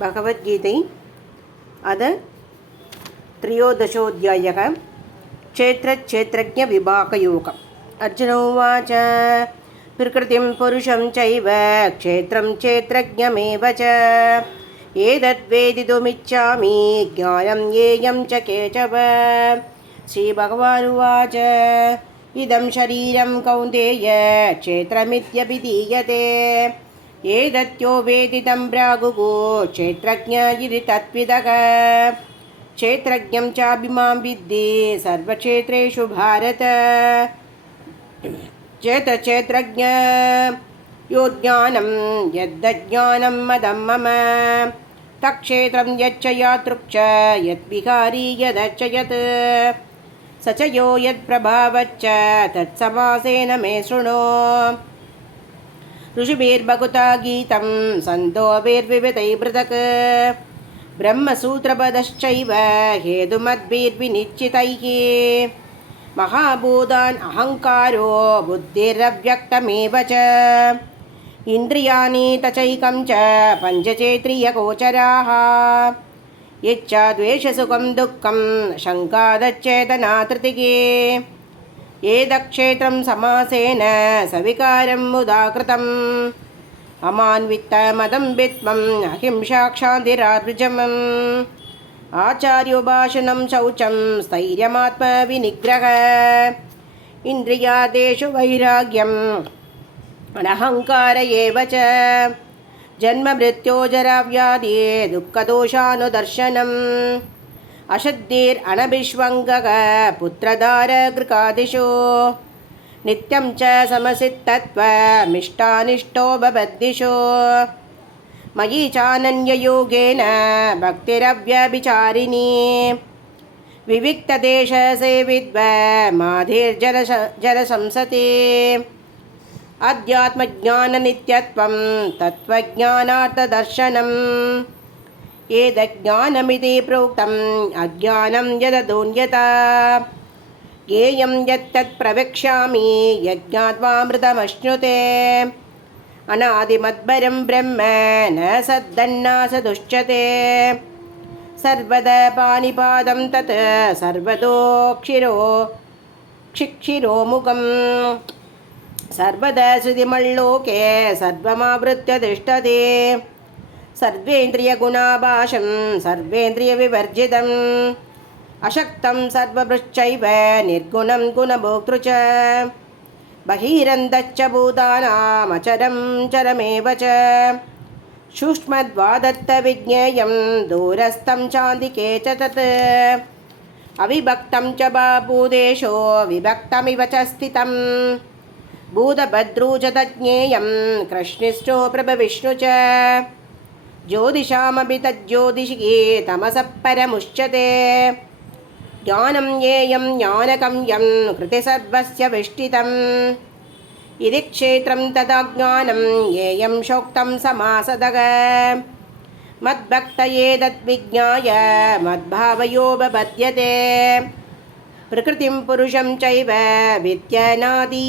भगवद्गीते अद त्रयोदशोऽध्यायः क्षेत्रक्षेत्रज्ञविभागयोगः। अर्जुन उवाच प्रकृतिं पुरुषं चैव क्षेत्रं क्षेत्रज्ञमेव च एतद्वेदितुमिच्छामि ज्ञानं ज्ञेयं च केशव। श्रीभगवानुवाच इदं शरीरं कौन्तेय क्षेत्रमित्यभिधीयते एतद्यो वेदितं प्रागुः क्षेत्रज्ञ इति तत्विदः। क्षेत्रज्ञं चाभिमां विद्धि सर्वक्षेत्रेषु भारत। क्षेत्रज्ञ यो ज्ञानं यद्दज्ञानं मदं मम तत्क्षेत्रं यच्च यादृक् यद्विहारी यदच्च स च यो यत्प्रभावच्च तत्समासेन मे शृणु। ऋषिभिर्बहुधा गीतं छन्दोभिर्विविधैः पृथक् ब्रह्मसूत्रपदश्चैव हेतुमद्भिर्विनिश्चितैः। महाभूतान् अहङ्कारो बुद्धिरव्यक्तमेव च इन्द्रियाणि तचैकं च पञ्चचेन्द्रियगोचराः। इच्छा द्वेषसुखं दुःखं शङ्कादच्चेतना धृतिः। एतत्क्षेत्रं समासेन सविकारं मुदाकृतम् अमान्वितमदं विद्मम् अहिंसा क्षान्तिरार्जवम् आचार्योपासनं शौचं स्थैर्यमात्मविनिग्रह इन्द्रियादेषु वैराग्यम् अनहङ्कार एव च जन्ममृत्योजराव्याधि दुःखदोषानुदर्शनम् अशुद्धिरनभिष्वङ्गः पुत्रधारगृहादिषु नित्यं च समसिद्धत्वमिष्टानिष्टो भवद्दिषु मयि चानन्ययोगेन भक्तिरव्यभिचारिणी विविक्तदेशसेवित्वमाधिर्जनसंसति अध्यात्मज्ञाननित्यत्वं तत्त्वज्ञानार्थदर्शनम् एतज्ज्ञानमिति प्रोक्तम् अज्ञानं यदधोन्यता ज्ञेयं यत्तत् प्रवक्ष्यामि यज्ञात्वामृतमश्नुते अनादिमद्परं ब्रह्म न सद्दन्नासदुच्यते सर्वदा पाणिपादं तत् सर्वतोक्षिरोमुखम् सर्वदा श्रुतिमल्लोके सर्वमावृत्य तिष्ठति सर्वेन्द्रियगुणाभासं सर्वेन्द्रियविवर्जितम् अशक्तं सर्वभृश्चैव निर्गुणं गुणभोक्तृ च बहिरन्तश्च भूतानामचरं चरमेव च सूक्ष्मत्वादत्तविज्ञेयं दूरस्थं चान्तिके च तत् अविभक्तं च भूतेषु विभक्तमिव च स्थितम् भूतभद्रू च तज्ज्ञेयं कृष्णिष्ठो प्रभविष्णु च ज्योतिषामपि तज्ज्योतिषी तमसः परमुच्यते ज्ञानं ज्ञेयं ज्ञानगम्यं कृतिसर्वस्य वेष्टितम् इति क्षेत्रं तदा ज्ञानं ज्ञेयं शोक्तं समासदः मद्भक्तये तद्विज्ञाय मद्भावयोपपद्यते प्रकृतिं पुरुषं चैव विद्यानादि